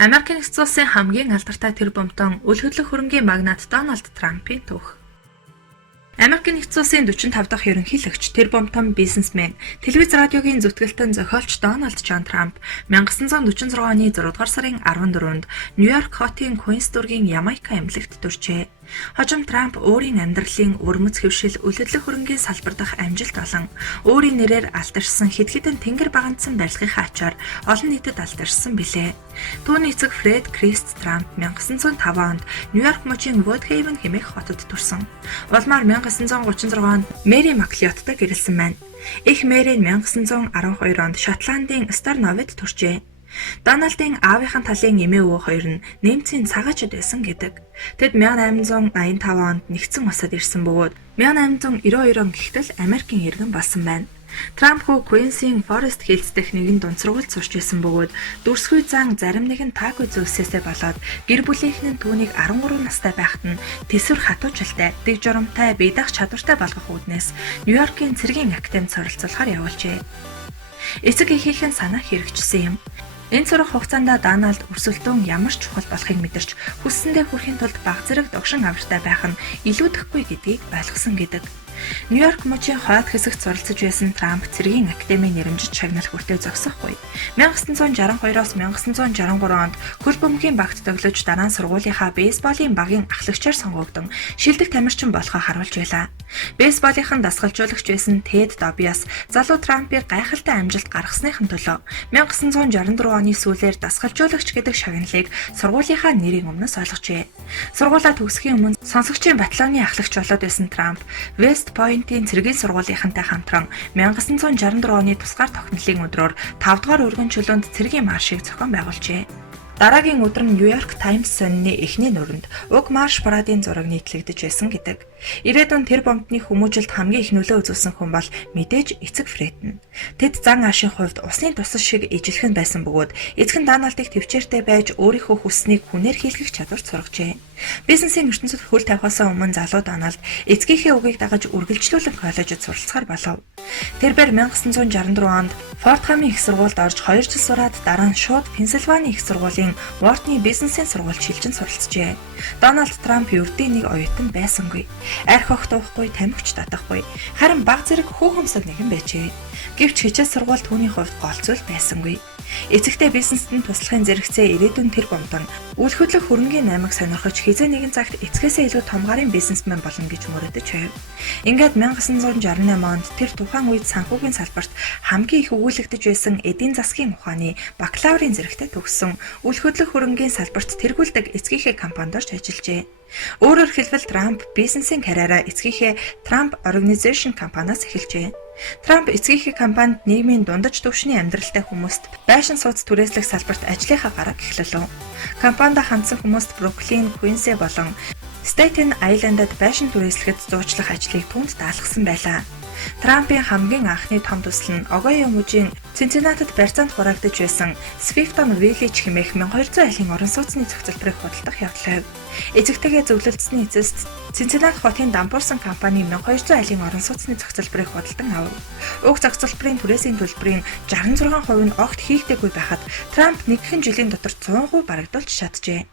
Америкийн нэгдсэн улсын хамгийн алдартай тэр бомтон үл хөдлөх хөрөнгийн магнат Дональд Трампын түүх. Америкийн нэгдсэн улсын 45 дахь ерөнхийлөгч тэр бомтон бизнесмен, телевиз радиогийн зүтгэлтэн зохиолч Дональд Джон Трамп 1946 оны 6 дугаар сарын 14-нд Нью-Йорк хотын Куинс дүүргийн Ямайка эмнэлэгт төржээ. Хожим Трамп өөрийн амьдралын өрмөц хэвшил үл хөдлөх хөрөнгийн салбар дахь амжилт болон өөрийн нэрээр алдаршсан хэд хэдэн тэнгэр багандсан барилгынхаа ачаар олон нийтэд алдаршсан билээ. Түүний эцэг Фред Крист Трамп 1905 онд Нью-Йорк мужийн Вудхейвен хэмээх хотод төрсөн. Улмаар 1936 онд Мэри Маклиоттой гэрэлсэн байна. Их Мэри 1912 онд Шотландын Старновид төржээ. Дональдын аавынхан талын эмээ өвөө хоёр нь нэмцийн цагаачд байсан гэдэг. Тэд 1885 онд нэгдсэн улсад ирсэн бөгөөд 1892 он гихтэл Америкийн иргэн болсон байна. Трамп хүү Куинсийн Форест Хиллз дэх нэгэн дунд сургуульд сурч байсан бөгөөд дүрсгүй зан зарим нэгэн таагүй зүйлсээсээ болоод гэр бүлийнх нь түүнийг 13 настай байхад нь тэсвэр хатуучлалтай, дэг жоромтой, бие даах чадвартай болгох үүднээс Нью-Йоркийн цэргийн академид суралцуулахаар явуулжээ. Эцэг эхийнхэн санаа хэрэгжсэн юм. Энэ сурах хугацаанд Дональд өрсөлдөөн ямар ч чухал болохыг мэдэрч хүссэндээ хүрэхийн тулд баг зэрэг догшин авартай байх нь илүүдэхгүй гэдгийг ойлгосон гэдэг. Нью-Йорк мужийн хойд хэсэгт суралцж байсан Трамп цэргийн академийн нэрэмжит шагнал хүртэл зогсохгүй. 1962-оос 1963 онд хөл бөмбөгийн багт тоглож дараа нь сургуулийнхаа бейсболын багийн ахлагчаар сонгогдсон шилдэг тамирчин болохоо харуулж байлаа. Бейсболынхан дасгалжуулагч байсан Тэд Добиас залуу Трампыг гайхалтай амжилт гаргасныхын төлөө 1964 оны сүүлээр дасгалжуулагч гэдэг шагналыг сургуулийнхаа нэрийн өмнөөс олгожээ. Сургуулаа төгсөхийн өмнө сонсогчийн батальоны ахлагч болоод байсан Трамп Вест Пойнтын цэргийн сургуулийнхантай хамтран 1964 оны тусгаар тогтнолын өдрөөр 5 дугаар өргөн чулуунд цэргийн маршийг зохион байгуулжээ. Дараагийн өдөр нь Нью-Йорк Таймс сонины эхний нүрэнд уг марш парадын зураг нийтлэгдэж байсан гэдэг. Ирээдүйн тэр бомтны хүмүүжилт хамгийн их нөлөө үзүүлсэн хүн бол мэдээж эцэг Фред нь. Тэд зан аашийн хувьд усны тусас шиг ижилхэн байсан бөгөөд эцэг нь Дональдыг төвчээртэй байж өөрийнхөө хүсснийг хүнээр хийлгэх чадварт сургажээ. Бизнесийн ертөнцид хөл тавихаас өмнө залуу Дональд эцгийнхээ үгийг дагаж үргэлжлүүлэн коллежид суралцахаар болов. Тэрээр 1964 онд Фордхамын их сургуульд орж 2 жил сураад дараа нь шууд Пенсильвани их сургуулийн Уортны бизнесийн сургуульд шилжин суралцжээ. Дональд Трамп ердийн нэг оюутан байсангүй. Арх огт уухгүй, тамхич татахгүй. Харин баг зэрэг хүүхэмсэг нэгэн байжээ. Гэвч хичээл сургууль түүний хувьд гол зүйл байсангүй. Эцэгтэй бизнест нь туслахын зэрэгцээ ирээдүйн тэр бомтон үл хөдлөх хөрөнгийн аймаг сонирхож хизээ нэгэн цагт эцгээсээ илүү том гарын бизнесмен болно гэж мөрөдөж байв. Ингээд 1968 онд тэр тухайн үед санхүүгийн салбарт хамгийн их өгүүлэгдэж байсан эдийн засгийн ухааны бакалаврын зэрэгтээ төгссөн үл хөдлөх хөрөнгийн салбарт тэргүүлдэг эцгийнхээ компанид орж ажиллажээ. Өөрөөр хэлбэл Трамп бизнесийн карьераа эцгийнхээ Trump Organization компаниас эхэлжээ. Трамп эцгийнхээ компанид нийгмийн дундаж түвшний амьдралтай хүмүүст байшин сууц түрээслэх салбарт ажлынхаа гараг эхлэлв. Компанид хандсан хүмүүст Бруклин, Куинсээ болон Staten Island-д байшин түрээслэхэд зуучлах ажлыг түүнд даалгасан байлаа. Трампын хамгийн анхны том төсөл нь Огайо мужийн Цинциннатид барьцаанд хураагдж байсан Swifton Village хэмээх 1200 айлын орон сууцны зохицолборыг худалдах явдал. Эцэгтэйгээ зөвлөлдсөний эцэст Цинциннат хотын дампуурсан компани 1200 айлын орон сууцны зохицолборыг худалдан авав. Уг зохицолборын түрээсийн төлбөрийн 66% нь огт хийгдээгүй байхад Трамп нэгэн жилийн дотор 100% барагдуулж чаджээ.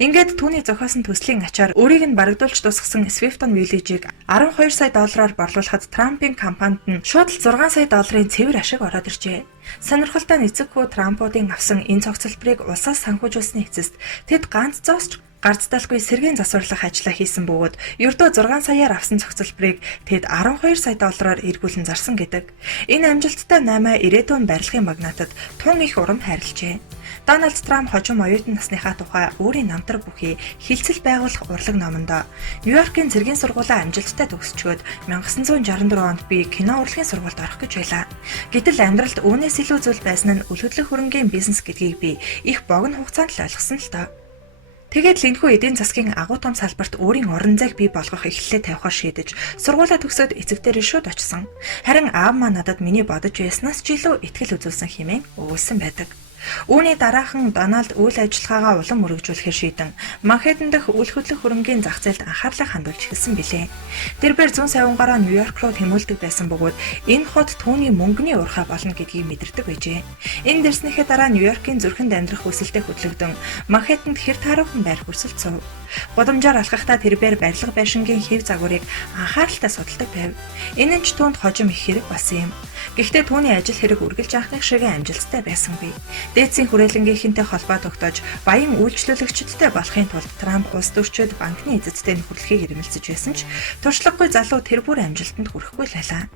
Ингээд түүний зохиосон төслийн ачаар өөрийг нь барагдуулж тусгасан Swifton Village-ийг 12 сая доллараар борлуулахад Трампын компанид нь шууд 6 сая долларын цэвэр ашиг ороод иржээ. Сонирхолтой нь эцэг хүү Трампуудын авсан энэ зохицолборыг улсаас санхүүжүүлсний эцэст тэд ганц зоосч гарцталгүй сэргийн засварлах ажлаа хийсэн бөгөөд ердөө 6 саяар авсан зохицолборыг тэд 12 сая доллараар эргүүлэн зарсан гэдэг. Энэ амжилттай наймаа ирээдүйн барилгын магнатад тун их урам хайрлажээ. Дональд Трамп хожим оюутан насныхаа тухай өөрийн намтар бүхий хилцэл байгуулах урлаг номондоо Нью-Йоркийн цэргийн сургуулаа амжилттай төгсчөөд 1964 онд би кино урлагийн сургуульд орох гэж байлаа. Гэтэл амьдралд үүнээс илүү зүйл байсан нь үл хөдлөх хөрөнгийн бизнес гэдгийг би их богино хугацаанд л ойлгосон л доо. Тэгээд л энэхүү эдийн засгийн агуу том салбарт өөрийн орон зайг бий болгох эхлэлээ тавихаар шийдэж сургуулаа төгсөөд эцэг дээрээ шууд очсон. Харин аав маань надад миний бодож байснаас ч илүү ихтгэл үзүүлсэн хэмээн өгүүлсэн байдаг. Үүний дараахан Дональд үйл ажиллагаагаа улам мөрөгжүүлэхээр шийдэн Манхэттен дэх үл хөдлөх хөрөнгийн зах зээлд анхаарлаа хандуулж эхэлсэн билээ. Тэрбээр 100 сая Нью-Йорк руу тэмүүлдэг байсан бөгөөд энэ хот түүний мөнгөний урхаа болно гэдгийг мэдэрдэг байжээ. Энэ дэрснийхээ дараа Нью-Йоркийн зүрхэнд амьдрах хүсэлтэд хөтлөгдөн Манхэттенд хэр тааруухан байр хүрсэлцв. Гудамжаар алхахдаа тэрбээр барилга байшингийн хэв загварыг анхааралтай судалдаг байв. Энэ нь ч түүнд хожим их хэрэг болсон юм. Гэхдээ түүний ажил хэрэг үргэлж анхных шиг амжилттай байсангүй. Дээдсийн хүрээлэнгийнхэнтэй холбоо тогтоож баян үйлчлүүлэгчдтэй болохын тулд Трамп улс төрчид банкны эзэдтэй нөхөрлөхийг ирмэлцэж байсан ч туршлагагүй залуу тэр бүр амжилтанд хүрэхгүй лайлаа.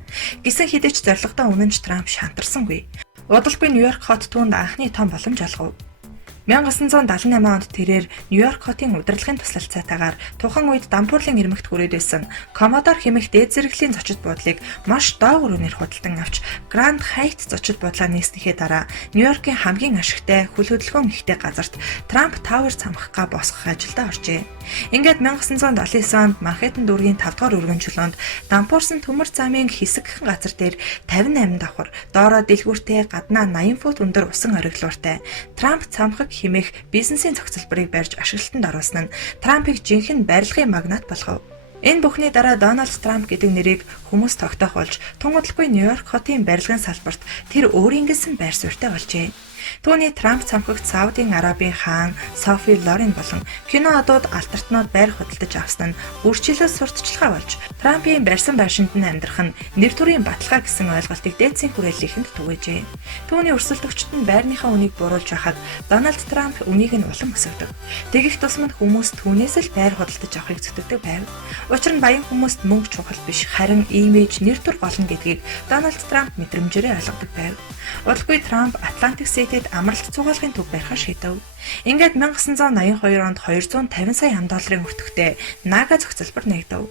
Гисэн хэдий ч зорилготой үнэнч Трамп шантарсангүй. Удалгүй Нью-Йорк хот түүнд анхны том боломж олгов. 1978 онд тэрээр Нью-Йорк хотын удирдлагын туслалцаатайгаар тухайн үед дампуурлын ирмэгт хүрээд байсан Commodore хэмээх дээд зэрэглэлийн зочид буудлыг маш доогуур үнээр худалдан авч Grand Hyatt зочид буудлаа нээснийхээ дараа Нью-Йоркийн хамгийн ашигтай хөл хөдөлгөөн ихтэй газарт Trump Tower цамхгаа босгох ажилдаа оржээ. Ингээд 1979 онд Манхэттен дүүргийн 5 дугаар өргөнжлөөнд дампуурсан төмөр замын хэсэгхэн газар дээр 58 давхар, доороо дэлгүүртэй гаднаа 80 фут өндөр усан ориглууртай Trump цамхаг хэмээх бизнесийн цогцлборыг барьж ашиглалтанд оруулсан нь Трампыг жинхэнэ барилгын магнат болгов. Энэ бүхний дараа Дональд Трамп гэдэг нэрийг хүмүүс тогтоох болж тунгадлахгүй Нью-Йорк хотын барилгын салбарт тэр өөрийн гэсэн байр суурьтай болжээ. Түүний Трамп цамхагт Саудын Арабын хаан Софи Лорен болон кино одууд алтартнууд байр худалдаж авсан нь үрчлэлээс сурталчилгаа болж Трампын барьсан байшинд нь амьдрах нь нэр төрийн баталгаа гэсэн ойлголтыг дээдсийн хүрээллийнхэнд түгээжээ. Түүний өрсөлдөгчд нь байрныхаа үнийг буруулж байхад Дональд Трамп үнийг нь улам өсгөдөг. Тэгэх тусмад хүмүүс түүнээс л байр худалдаж авахыг зүтгэдэг байв. Учир нь баян хүмүүст мөнгө чухал биш, харин имиж, нэр төр гол нь гэдгийг Дональд Трамп мэдрэмжээрээ ойлгодог байв. Удалгүй Трамп Атлантик Ситэд амралт цугаалгын төв барихаар шийдэв. Ингээд 1982 онд 250 сая $200 өртөгтэй Нага зохицолбор нэгдэв.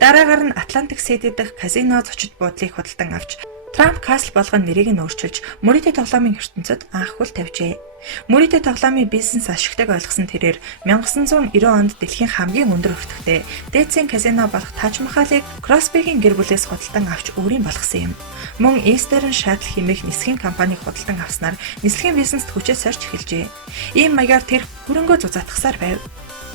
Дараагаар нь Атлантик Сити дэх казино зочид буудлыг худалдан авч Трамп Castle болгон нэрийг нь өөрчилж мөрөдөө тоглоомын ертөнцид анх хөл тавьжээ. Мөрөдөө тоглоомын бизнес ашигтайг ойлгосон тэрээр 1990 онд дэлхийн хамгийн өндөр өртөгтэй дээдсийн казино болох Taj Mahal-ыг Crosby-гийн гэр бүлээс худалдан авч өөрийн болгосон юм. Мөн Eastern Shuttle хэмээх нисхийн компанийг худалдан авснаар нислэгийн бизнест хүчээ сорж эхэлжээ. Ийм маягаар тэр хөрөнгөө зузаатгасаар байв.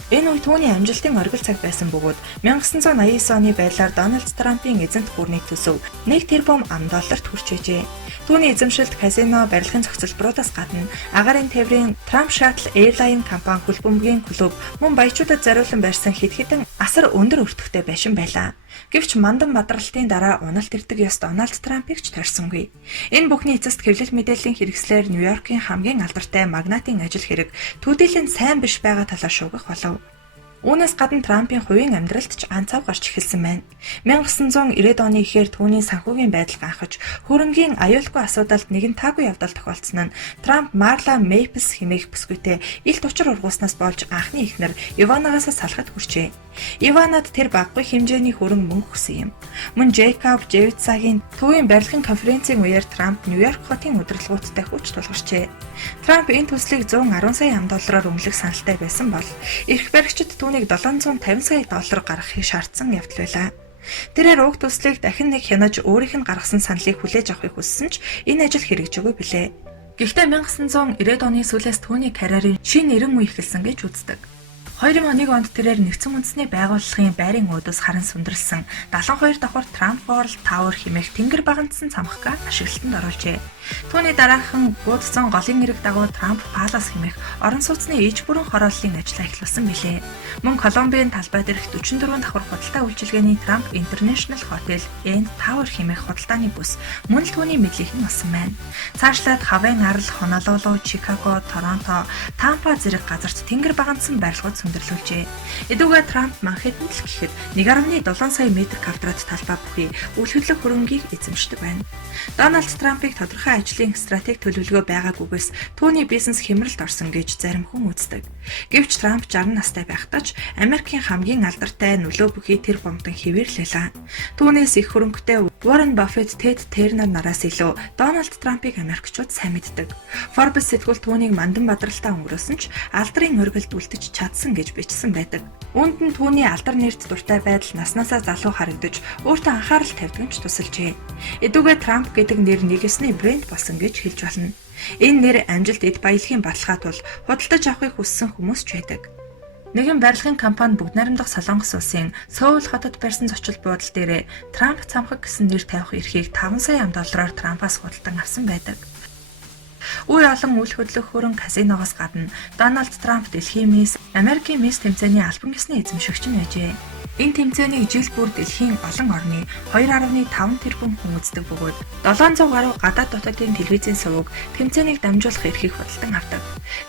Энэ үе түүний амжилтын оргил цаг байсан бөгөөд 1989 оны байдлаар Дональд Трампын эзэнт гүрний төсөв $1 тэрбум хүрч байжээ. Түүний эзэмшилд казино, барилгын цогцлборуудаас гадна агаарын тээврийн Trump Shuttle Airline компани хөлбөмбөгийн клуб мөн баячуудад зориулан барьсан хэд хэдэн асар өндөр өртөгтэй байшин байлаа. Гэвч мандан бадралтын дараа уналт ирдэг ёс Дональд Трампыг ч тойрсонгүй. Энэ бүхний эцэст хэвлэл мэдээллийн хэрэгслээр Нью-Йоркийн хамгийн алдартай магнатын ажил хэрэг төдийлөн сайн биш байгаа талаар шуугих болов. Үүнээс гадна Трампын хувийн амьдралд ч анцав гарч эхэлсэн байна. 1990 оны ихээр түүний санхүүгийн байдал ганхаж, хөрөнгийн аюулгүй асуудалд нэгэн таагүй явдал тохиолдсон нь Трамп Marla Maples хэмээх бүсгүйтэй илт учир ургууснаас болж анхны эхнэр Иванагаас салахад хүрчээ. Иванад тэр баггүй хэмжээний хөрөнгө мөнгө өгсөн юм. Мөн Джейкоб Жевицагийн төвийн барилгын конференцийн үеэр Трамп Нью-Йорк хотын удирдлагуудтай хүч тулгарчээ. Трамп энэ төслийг $110 сая өмлөх саналтай байсан бол эрх баригчид түүнийг $750 сая гаргахыг шаардсан явдал байлаа. Тэрээр уг төслийг дахин нэг хянаж өөрийнх нь гаргасан саналыг хүлээж авахыг хүссэн ч энэ ажил хэрэгжээгүй билээ. Гэхдээ 1990 оны сүүлээс түүний карьерийн шинэ 90 үе эхэлсэн гэж үздэг. 2001 онд тэрээр нэгдсэн үндэсний байгууллагын байрын өөдөөс харан сүндэрлсэн 72 давхар Trump World Tower хэмээх тэнгэр багандсан цамхгаа ашиглалтанд оруулжээ. Түүний дараахан буудсан голын эрэг дагуу Trump Palace хэмээх орон сууцны иж бүрэн хорооллын ажлаа эхлүүлсэн билээ. Мөн Колумбийн талбай дээрх 44 давхар худалдаа үйлчилгээний Trump International Hotel and Tower хэмээх худалдааны бүс мөн л түүний мэдлийг нь олсон байна. Цаашлаад Хавайн арал, Honolulu, Chicago, Toronto, Tampa зэрэг газарт тэнгэр багандсан барилгууд сүндэрлүүлжээ. Эдүүгээ Трамп Манхэттенд л гэхэд 1.7 сая метр квадрат талбай бүхий үл хөдлөх хөрөнгийг эзэмшдэг байна. Дональд Трампыг тодорхой ажлын стратеги төлөвлөгөө байгаагүйгээс түүний бизнес хямралд орсон гэж зарим хүн үздэг. Гэвч Трамп 60 настай байхдаа ч Америкийн хамгийн алдартай нөлөө бүхий тэр бомтон хэвэрлэлээ. Түүнээс их хөрөнгөтэй Warren Buffett, Ted Turner нараас илүү Дональд Трампыг Америкчууд сайн мэддэг. Forbes сэтгүүл түүнийг мандан бадралтаа өнгөрөөсөн ч алдрын оргилд үлдэж чадсан гэж бичсэн байдаг. Үүнд нь түүний алдар нэрт дуртай байдал наснаасаа залуу харагдаж өөртөө анхаарал тавьдаг нь ч тусалжээ. Эдүүгээ Трамп гэдэг нэр нэгэсний брэнд болсон гэж хэлж болно. Энэ нэр амжилт эд баялагын баталгаа тул худалдаж авахыг хүссэн хүмүүс ч байдаг. Нэгэн барилгын компани бүгд найрамдах Солонгос улсын Сөүл хотод барьсан зочил буудал дээрээ Трамп цамхаг гэсэн нэр тавих эрхийг 5 сая $5 Трампаас худалдан авсан байдаг. Үе олон үйл хөдлөх хөрөн казиногоос гадна Дональд Трамп дэлхийн мисс Америкийн мисс тэмцээний албан ёсны эзэмшигч нь байжээ. Энэ тэмцээнийг жил бүр дэлхийн олон орны 2.5 тэрбум хүн үздэг бөгөөд 700 гаруй гадаад дотоодын телевизийн суваг тэмцээнийг дамжуулах эрхийг худалдан авдаг.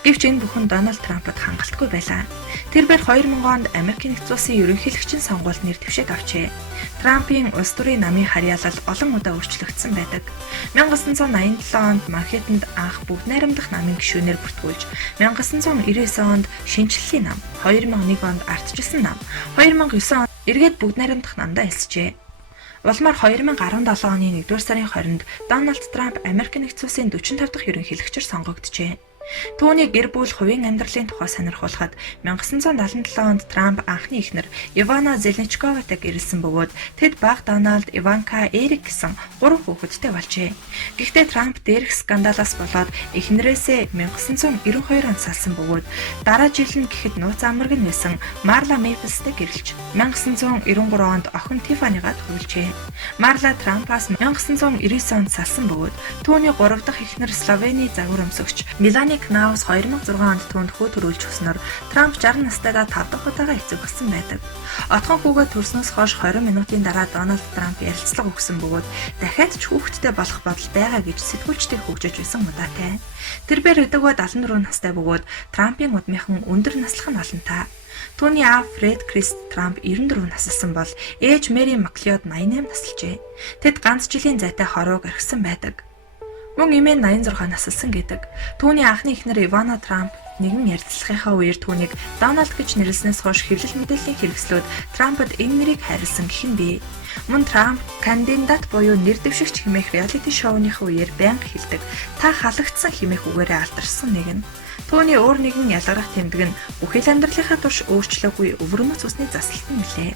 Гэвч энэ бүхэн Дональд Трампад хангалтгүй байлаа. Тэрээр 2000 онд Америкийн нэгдсэн улсын ерөнхийлөгчийн сонгуульд нэр дэвшээд авчээ. Трампын улс төрийн намын харьяалал олон удаа өөрчлөгдсөн байдаг. 1987 онд Манхэттенд анх бүгд найрамдах намын гишүүнээр бүртгүүлж, 1999 онд шинжлэлийн нам, 2001 онд ардчилсан нам, 2009 онд эргээд бүгд найрамдах намдаа элсжээ. Улмаар 2017 оны 1-р сарын 20-нд Дональд Трамп Америкийн нэгдсэн улсын 45 дахь ерөнхийлөгчөөр сонгогджээ. Түүний гэр бүл хувийн амьдралын тухай сонирхуулахад 1977 онд Трамп анхны эхнэр Ивана Зеленчковатай гэрэлсэн бөгөөд тэд баг Дональд, Иванка, Эрик гэсэн 3 хүүхэдтэй болжээ. Гэхдээ Трамп дээрх скандалаас болоод эхнэрээсээ 1992 онд салсан бөгөөд дараа жил нь гэхэд нууц амраг нь байсан Марла Мейфилстэй гэрэлж 1993 онд охин Тиффанигаа төрүүлжээ. Марла Трампаас 1999 онд салсан бөгөөд түүний 3 дахь эхнэр Словени загвар өмсөгч Мелани Кнаус 2006 онд түүнд хүү төрүүлж өгснөөр Трамп 60 настайдаа 5 дахь удаага эцэг болсон байдаг. Отхон хүүгээ төрснөөс хойш 20 минутын дараа Дональд Трамп ярилцлага өгсөн бөгөөд дахиад ч хүүхэдтэй болох бодол байгаа гэж сэтгүүлчдийг хөгжиж байсан удаатай. Тэрээр өдөөгөө 74 настай бөгөөд Трампын удмынхан өндөр наслах нь олонтаа. Түүний аав Фред Крист Трамп 94 насалсан бол ээж Мэри Маклеод 88 насалжээ. Тэд ганц жилийн зайтай хорууг орхисон байдаг. Мөн эмээ 86 насалсан гэдэг. Түүний анхны эхнэр Ивана Трамп нэгэн ярилцлагынхаа үеэр түүнийг Дональд гэж нэрлснээс хойш хэвлэл мэдээллийн хэрэгслүүд Трампад энэ нэрийг хайрлсан гэх юм бэ. Мөн Трамп кандидат буюу нэр дэвшигч хэмээх реалити шоуныхаа үеэр байнга хэлдэг та халагдсан хэмээх үгээрээ алдарсан нэг нь. Түүний өөр нэгэн ялгарах тэмдэг нь бүхэл амьдралынхаа турш өөрчлөөгүй өвөрмөц усны заслалт нь билээ.